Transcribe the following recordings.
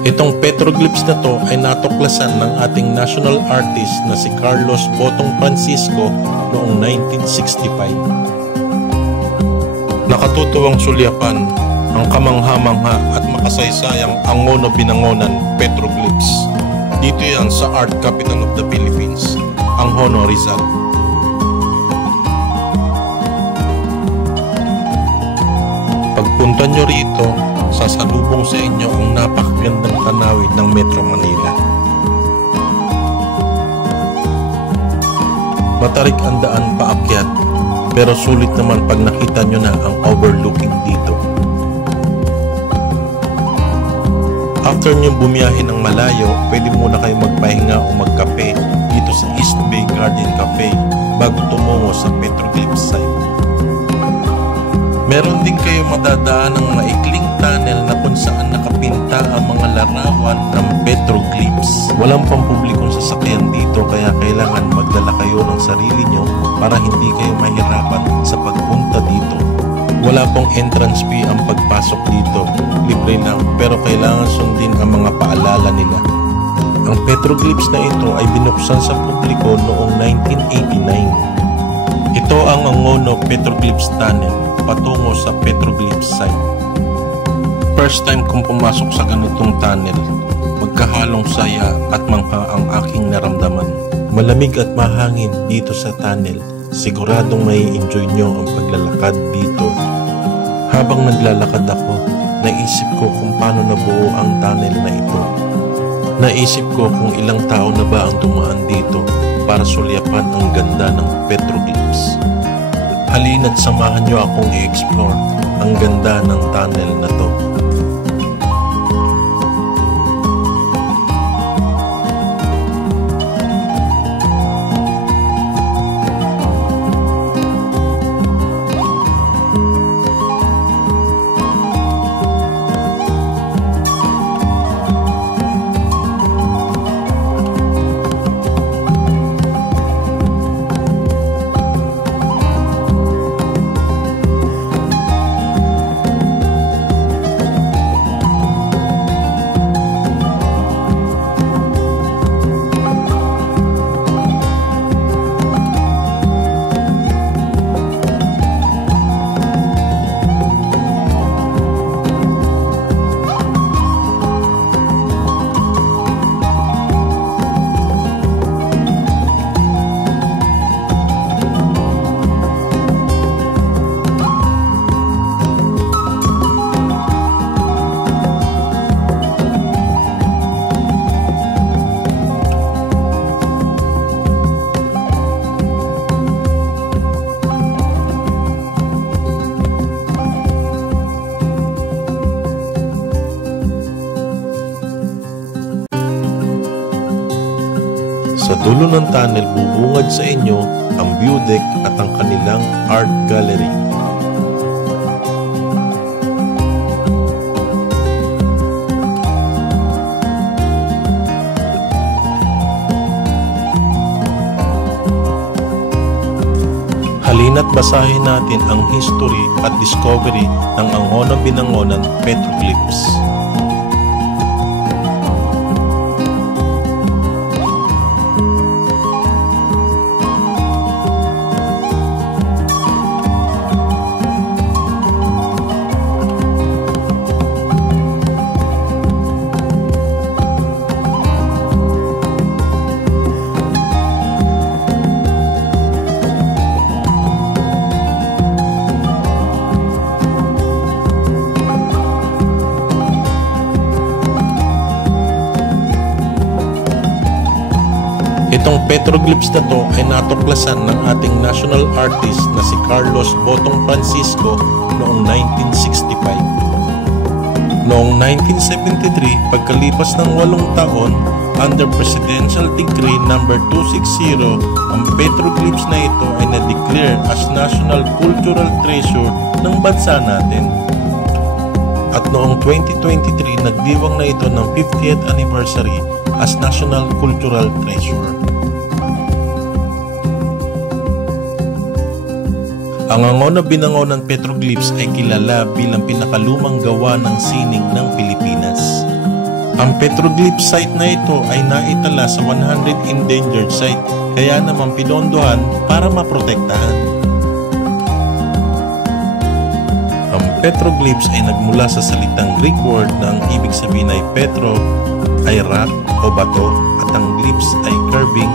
Itong petroglyphs na to ay natuklasan ng ating national artist na si Carlos Botong Francisco noong 1965. Nakatutuwang sulyapan ang kamangha-mangha at makasaysayang Angono-Binangonan petroglyphs. Dito yan sa Art Capital of the Philippines, Angono, Rizal. Pagpunta nyo rito, sasalubong sa inyo ang napakagandang tanawin ng Metro Manila. Matarik ang daan paakyat, pero sulit naman pag nakita nyo na ang overlooking dito. After nyo bumiyahe ng malayo, pwede muna kayo magpahinga o magkape dito sa East Bay Garden Cafe bago tumungo sa petroglyph site. Meron din kayo madadaan ng maikling tunnel na kung saan nakapinta ang mga larawan ng petroglyphs. Walang pampublikong sasakyan dito kaya kailangan magdala kayo ng sarili nyo para hindi kayo mahirapan sa pagpunta dito. Wala pong entrance fee ang pagpasok dito, libre lang, pero kailangan sundin ang mga paalala nila. Ang petroglyphs na ito ay binuksan sa publiko noong 1989. Ito ang Angono Petroglyphs Tunnel patungo sa petroglyph site. First time kong pumasok sa ganitong tunnel, magkahalong saya at mangha ang aking naramdaman. Malamig at mahangin dito sa tunnel, siguradong may enjoy nyo ang paglalakad dito. Habang naglalakad ako, naisip ko kung paano nabuo ang tunnel na ito. Naisip ko kung ilang tao na ba ang dumaan dito para sulyapan ang ganda ng petroglyphs. Halina't samahan nyo akong i-explore ang ganda ng tunnel na to. Sa dulo ng tunnel, bubungad sa inyo ang view deck at ang kanilang art gallery. Halina't basahin natin ang history at discovery ng Angono-Binangonan petroglyphs. Itong petroglyphs na to ay natuklasan ng ating national artist na si Carlos Botong Francisco noong 1965. Noong 1973, pagkalipas ng 8 taon, under Presidential Decree No. 260, ang petroglyphs na ito ay na-declare as National Cultural Treasure ng bansa natin. At noong 2023, nagdiwang na ito ng 50th anniversary as National Cultural Treasure. Ang Angono-Binangonan petroglyphs ay kilala bilang pinakalumang gawa ng sining ng Pilipinas. Ang petroglyph site na ito ay naitala sa 100 endangered site, kaya naman pinondohan para maprotektahan. Ang petroglyphs ay nagmula sa salitang Greek word na ang ibig sabihin ay petro ay rock o bato at ang glyphs ay curving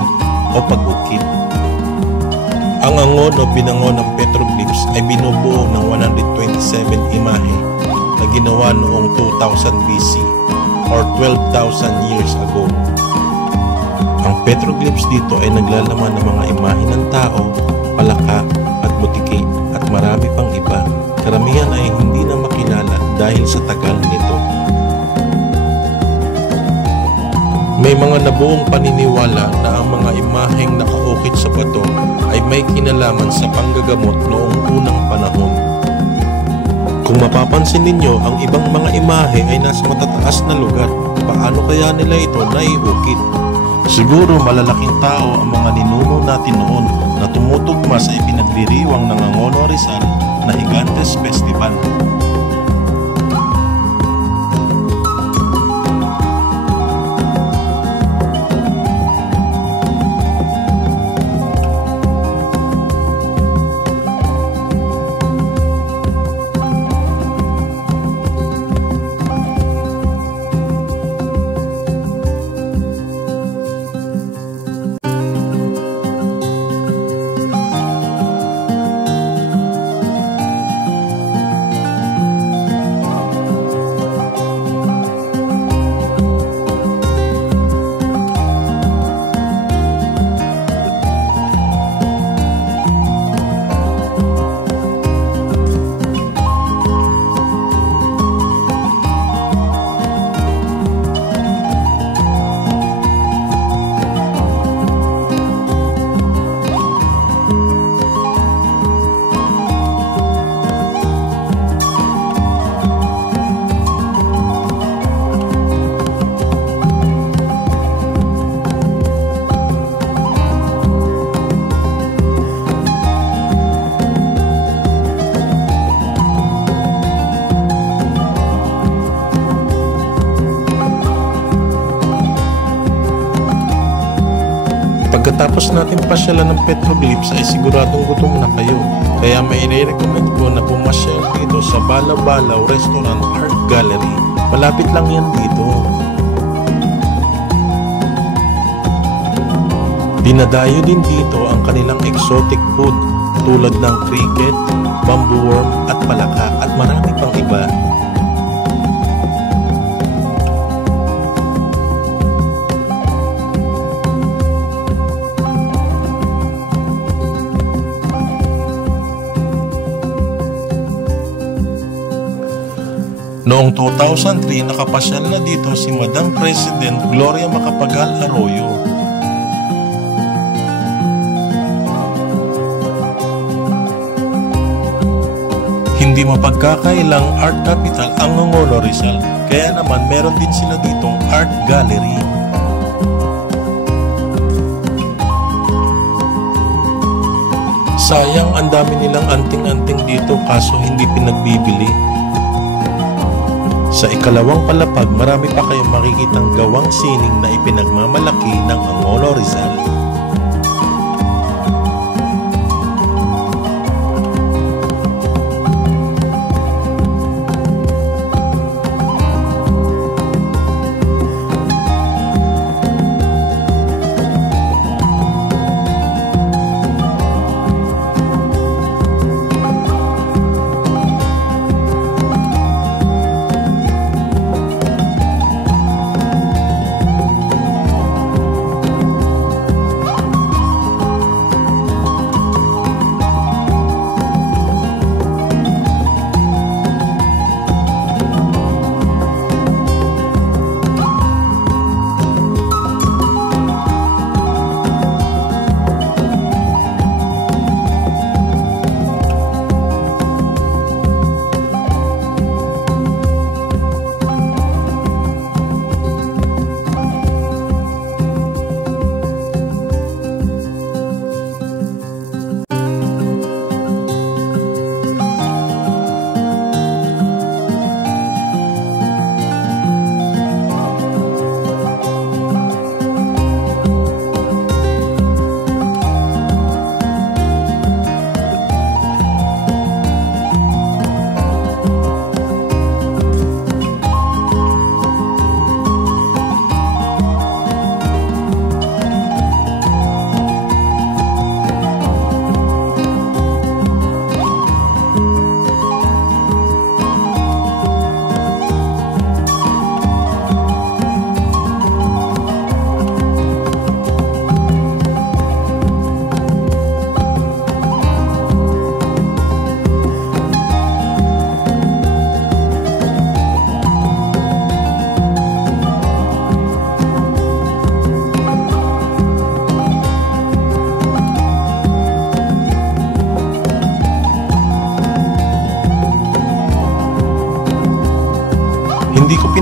o pag-ukit. Ang angon o binangon ng petroglyphs ay binubuo ng 127 imahe na ginawa noong 2000 BC or 12,000 years ago. Ang petroglyphs dito ay naglalaman ng mga imahe ng tao, palaka at butiki at marami pang iba. Karamihan ay hindi na makilala dahil sa tagal nito. May mga nabuong paniniwala na ang mga imaheng nakaukit sa bato ay may kinalaman sa panggagamot noong unang panahon. Kung mapapansin ninyo, ang ibang mga imahe ay nasa matataas na lugar. Paano kaya nila ito naiukit? Siguro malalaking tao ang mga ninuno natin noon na tumutugma sa ipinagliriwang ng Angono Rizal na Gigantes Festival. Pagkatapos natin pasyalan ng petroglyphs ay siguradong gutom na kayo. Kaya may i-recommend ko na pumasyal dito sa Balabalaw Restaurant Art Gallery. Malapit lang yan dito. Dinadayo din dito ang kanilang exotic food tulad ng cricket, bamboo worm at palaka at marami pang iba. Noong 2003, nakapasyal na dito si Madam President Gloria Macapagal Arroyo. Hindi mapagkakailang art capital ang Angono Rizal, kaya naman meron din sila ditong art gallery. Sayang, ang dami nilang anting-anting dito kaso hindi pinagbibili. Sa ikalawang palapag, marami pa kayong makikitang gawang sining na ipinagmamalaki ng Angono Rizal.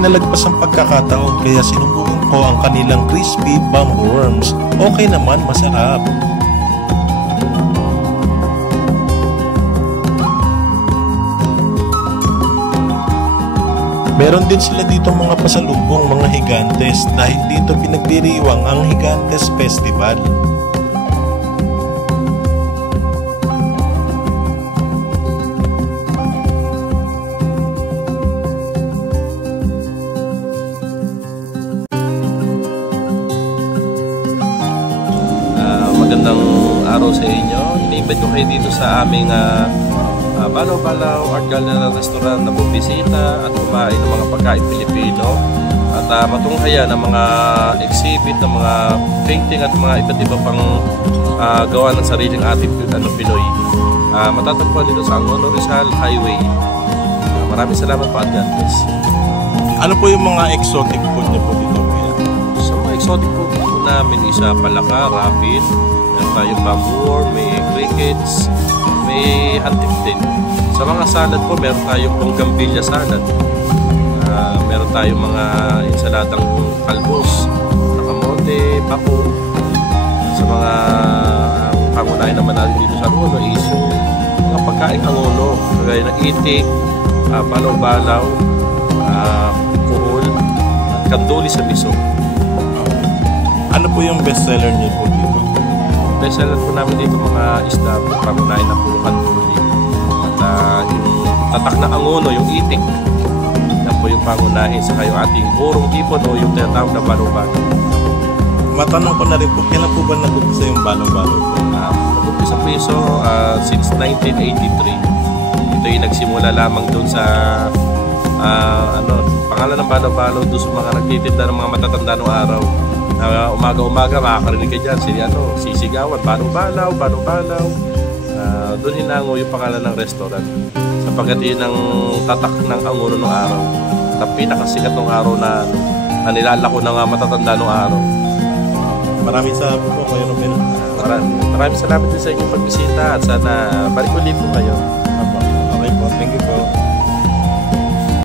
nalagpas ang pagkakataon kaya sinubukan ko ang kanilang crispy bamboo worms. Okay naman, masarap. Meron din sila dito mga pasalubong, mga higantes, dahil dito pinagdiriwang ang Higantes Festival. Magandang araw sa inyo. Ini-invite ko kayo dito sa aming Balaw-Balaw Art Gallery Restaurant na bumisita at kumain ng mga pagkain Pilipino at matunghayan ng mga exhibit ng mga painting at mga iba't iba pang gawa ng sariling ating Pinoy. Matatagpuan dito sa Angono Rizal Highway. Maraming salamat po, Advantes. Ano po yung mga exotic food niyo po dito? Sa mga exotic food po namin, isa palaka, rabbit, meron tayong bamboo worm, may crickets, may hunting din. Sa mga salad po, meron tayong bougainvillea salad. Meron tayong mga insaladang kalbos, nakamote, bako. Sa mga pangunahin naman natin dito sa Angono is yung mga pagkain Angono, kagaya ng itik, balaw-balaw, kuhol, at kanduli sa miso. Ano po yung bestseller niyo po dito? Bestseller po namin dito mga isda, pangunahin na puro kanduli. At yung tatak na Angono, yung itik, yan po yung pangunahin sa kayo ating burong tipon o yung tinatawag na balaw-balaw. Matanong ko na rin po, kailan po ba nag-umpisa yung balaw-balaw po? Nag-umpisa po ito since 1983. Ito yung nagsimula lamang doon sa pangalan ng balaw-balaw doon sa mga nagtitinda ng mga matatanda noong araw. Umaga-umaga makakarinig ka dyan, sisigawan, balaw-balaw, balaw-balaw. Doon hinango yung pangalan ng restaurant sapagkat yun ang tatak ng Angono noong araw. At pinakasikat noong araw na nilalako ng matatanda noong araw. Maraming salamat po kayo, Romel. Maraming salamat din sa inyong pagbisita at sana balik ulit po kayo. Okay po, thank you po.